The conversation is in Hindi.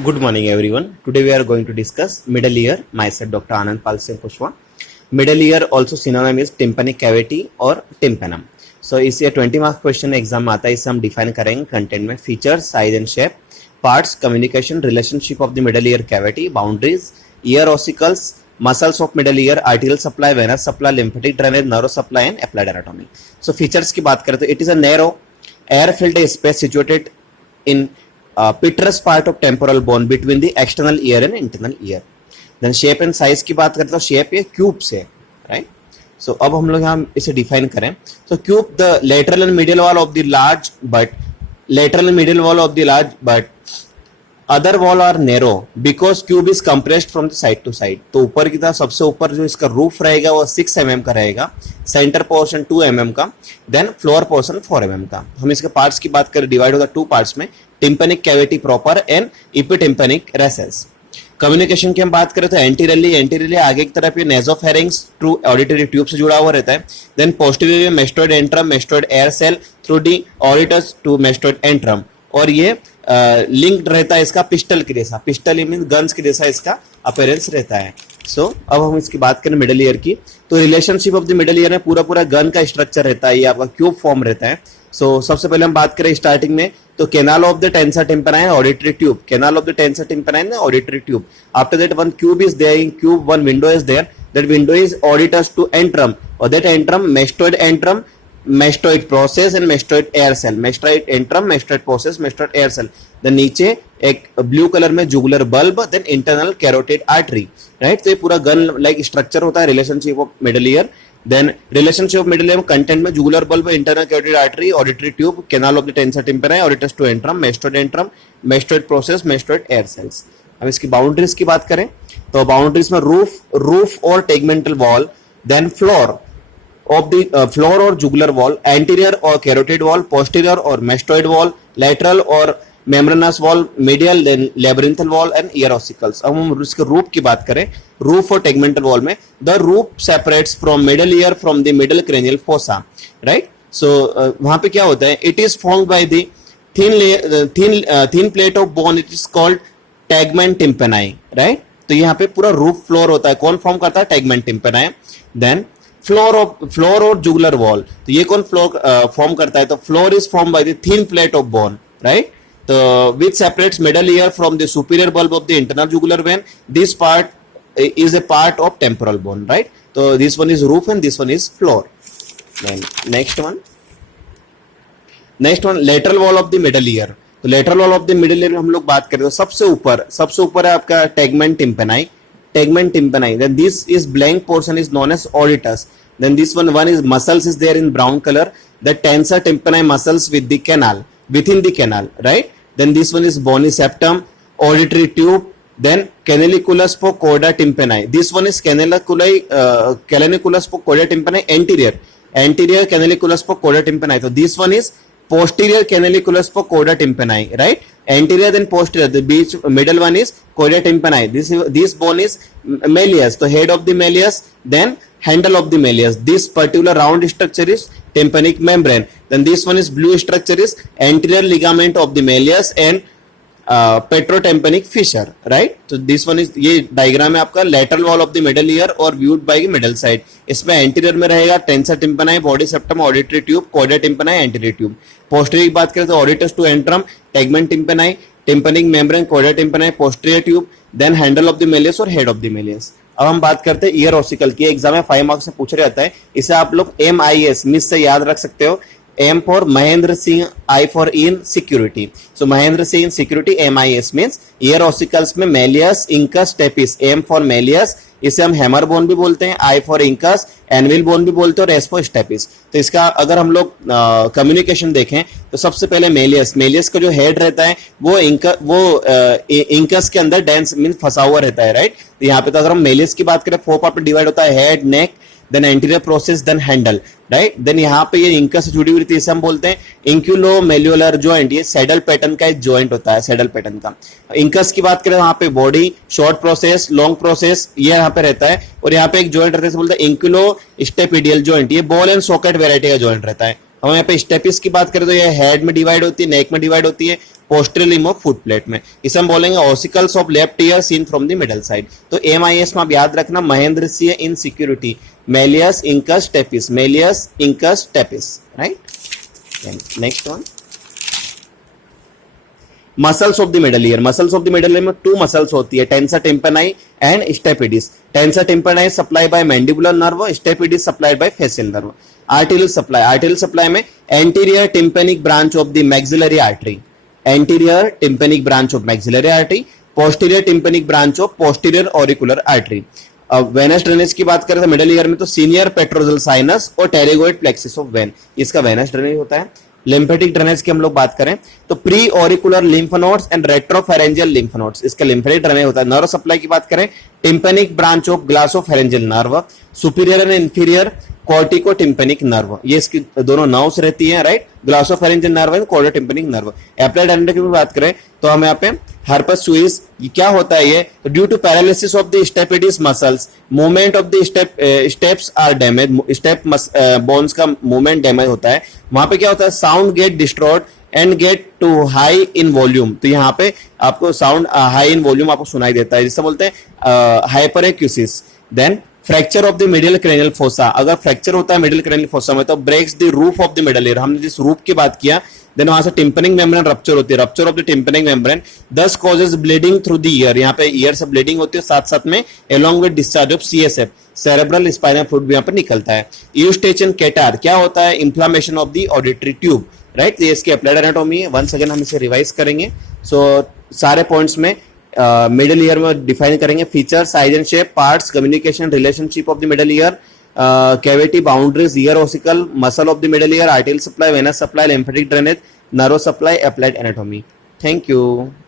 Good morning, everyone. Today we are going to discuss middle ear. Myself, Dr. Anand Pal Singh Kushwa. Middle ear also synonym is tympanic cavity और tympanum. So इसे 20 मार्क क्वेश्चन एग्जाम में आता है. इसे हम डिफाइन करेंगे कंटेंट में. Features, size and shape, parts, communication, relationship of the middle ear cavity, boundaries, ear ossicles, muscles of middle ear, arterial supply, venous supply, lymphatic drainage, nerve supply and applied anatomy. So features की बात करें तो it is a narrow air filled space situated in pittrous part of temporal bone between the external ear and internal ear. Then shape and size की बात करते हो. shape ये क्यूब से, right? So अब हम लोग यहाँ इसे डिफाइन करें. So cube, the lateral and medial wall of the large but other wall are narrow because cube is compressed from the side to side. तो ऊपर की तरफ सबसे ऊपर जो इसका रूफ रहेगा वो 6 mm का रहेगा, सेंटर पोर्शन 2 mm का, देन फ्लोर पोर्शन 4 mm का. हम इसके पार्ट्स की बात करें, डिवाइड होगा 2 पार्ट्स में, tympanic cavity proper and epitympanic recess. Communication की हम बात करें तो एंटीरियरली आगे की तरफ ये नेजोफेरिंग्स थ्रू ऑडिटरी ट्यूब से जुड़ा हुआ रहता है. Then posteriorly mastoid antrum, mastoid air cell through the aditus to mastoid antrum, और ये लिंक्ड रहता है इसका पिस्टल के जैसा. पिस्टल मीन गन्स के जैसा इसका अपीयरेंस रहता है. सो अब हम इसकी बात करें मिडल ईयर की, तो relationship of the middle ear में पूरा गन का स्ट्रक्चर रहता है. ये आपका क्यूब फॉर्म रहता है. सो सबसे पहले हम बात करें स्टार्टिंग में, तो canal of the tensor tympani auditory tube, canal of the tensor tympani auditory tube. After that one cube is there, in cube one window is there, that window is aditus to antrum, और that antrum mastoid antrum, mastoid process and mastoid air cell, mastoid antrum, mastoid process, mastoid air cell. Then नीचे एक ब्लू कलर में jugular bulb, then internal carotid artery, right. तो ये पूरा गन लाइक स्ट्रक्चर होता है relationship of middle ear. Then relationship of middle ear में कंटेंट में jugular bulb, internal carotid artery, auditory tube, canal of the tensor tympani, aditus to antrum, mastoid process, mastoid air cells. अब इसकी बाउंड्रीज की बात करें तो बाउंड्रीज में रूफ और tegmental wall, then floor of the floor or jugular wall, anterior or carotid wall, posterior or mastoid wall, lateral or membranous wall, medial then labyrinthal wall and ear ossicles. अब हम इसके रूफ की बात करें, रूफ और tegmental wall में the roof separates from middle ear from the middle cranial fossa, right? So वहां पे क्या होता है, it is formed by the thin plate of bone, it is called tegmen tympani, right? तो यहाँ पे पूरा रूफ फ्लोर होता है. कौन फॉर्म करता है? tegmen tympani. देन फ्लोर और जुगुलर वॉल, तो ये कौन फ्लोर फॉर्म करता है? तो floor is form by the thin plate of bone, right. तो which separates middle ear from the superior bulb of the internal jugular vein. This part is a part of temporal bone, right. तो this one is roof and this one is floor. Next one lateral wall of the middle ear. तो lateral wall of the middle year हम लोग बात करें तो सबसे ऊपर है आपका tegmen tympani. Then this is blank portion is known as auditus. Then this one is muscles is there in brown color, the tensor tympani muscles with the canal, within the canal, right. Then this one is bony septum, auditory tube, then canaliculus for coda tympani. This one is canaliculus for coda tympani anterior canaliculus for coda tympani. So this one is posterior canaliculus for coda tympani, right. Anterior then posterior, the middle one is coda tympani. This bone is malleus, the head of the malleus, then handle of the malleus. This particular round structure is tympanic membrane. Then this one is blue structure is anterior ligament of the malleus and petrotympanic fissure, right. तो दिस वन इज, ये डायग्राम है आपका lateral wall of the middle ear और व्यूड बाय मिडल साइड. इसमें एंटीरियर में रहेगा tensor tympani, body septum, auditory tube, कोडा टिम्पेनाई, एंटीरियर ट्यूब. पोस्टीरियर की बात करें तो aditus to antrum, tegmen tympani, tympanic membrane, कोडा tympani, posterior tube, then handle of the malleus और हेड ऑफ द मेलियस. अब हम बात करते हैं ईयर ऑसिकल की. एग्जाम में 5 मार्क्स से पूछ रहा जाता है. इसे आप लोग MIS मिस से याद रख सकते हो. M for Mahendra Singh, I for in security. So Mahendra Singh security, MIS means ear ossicles में malleus, incus, stapes. M for malleus, इसे हम हैमर बोन भी बोलते हैं. I for incus, anvil bone भी बोलते हैं, और S for stapes. तो इसका अगर हम लोग कम्युनिकेशन देखें तो सबसे पहले मेलियस का जो हेड रहता है वो इंकस के अंदर डेंस मीन फंसा हुआ रहता है, राइट. तो यहाँ पे तो अगर हम मेलियस की बात करें 4 पार्ट में डिवाइड होता है, head, neck, then anterior process, then handle, right. Then यहाँ पे ये इंकस से जुड़ी हुई थी, इसे हम बोलते हैं इंक्यूलोमेल्युलर जॉइंट. ये सैडल पैटर्न का एक जॉइंट होता है, सैडल पैटर्न का. इंकस की बात करें वहां पे body, short process, long process, ये यहाँ पे रहता है. और यहाँ पे एक जॉइंट रहता है, बोलते हैं इंक्यूलोस्टेपिडियल जॉइंट. ये बॉल एंड सॉकेट वेराइटी का जॉइंट रहता है. हम यहाँ पे स्टेपिस की बात करें तो ये हेड में डिवाइड होती है, नेक में डिवाइड होती है, posterior limb of foot plate में। इसे हम बोलेंगे ossicles of left ear seen from the middle side. तो MIS में आप याद रखना Mahendra Singh in security malleus incus stapes, malleus incus stapes, right. Next one, muscles of the middle ear. Muscles of the middle ear में टू मसल्स होती है, tensor tympani and stapedius. Tensor tympani supply by mandibular nerve, stapedius supplied by facial nerve. Arterial supply, arterial supply में anterior tympanic branch of the maxillary artery, anterior tympanic branch of maxillary artery, posterior tympanic branch of posterior auricular artery. अब वेनस ड्रेनेज की बात करें तो मिडल ईयर में तो सीनियर पेट्रोजल साइनस और टेरेगोइड प्लेक्सिस ऑफ वेन, इसका वेनस ड्रेनेज होता है। लिम्फेटिक ड्रेनेज की हम लोग बात करें तो pre auricular lymph nodes and retropharyngeal lymph nodes, इसका लिम्फेटिक ड्रेनेज होता है। नर्व सप्लाई की बात करें tympanic branch of glossopharyngeal nerve, superior and inferior cortico tympanic nerve, ये इसकी दोनों नर्व्स रहती हैं, right. Glossopharyngeal nerve and cortico tympanic nerve. Applied anatomy की बात करें तो हम यहाँ पे हर्पस सुइस, क्या होता है ये, due to paralysis of the stapedius muscles, movement of the stapes are damage, step bones का मूवमेंट डैमेज होता है। वहां पे क्या होता है, sound get destroyed and get to high in volume. तो यहाँ पे आपको साउंड हाई इन वॉल्यूम आपको सुनाई देता है, जिससे बोलते हैं hyperacusis. Then fracture of the middle cranial fossa, अगर फ्रैक्चर होता है मिडिल क्रेनियल फोसा में तो breaks the roof of the middle ear. हमने जिस रूफ की बात किया, देन वहां से टिम्पेनिक मेम्ब्रेन रप्चर होती है, rupture of the tympanic membrane thus causes bleeding through the ear. यहाँ पे ईयर से ब्लीडिंग होती है, साथ साथ में along with discharge of CSF, cerebral spinal fluid भी यहाँ पे निकलता है। यूस्टेचन कैटार क्या होता है, inflammation of the auditory tube, right. ये इसकी अप्लाइड एनाटॉमी है। वंस अगेन हम इसे रिवाइज करेंगे। सो सारे पॉइंट्स में मिडिल ईयर में डिफाइन करेंगे feature, size and shape, parts, communication, relationship of the middle ear, cavity, boundaries, ear ossicle, muscle of the middle ear, arterial supply, venous supply, lymphatic drainage, nerve supply, applied anatomy. Thank you.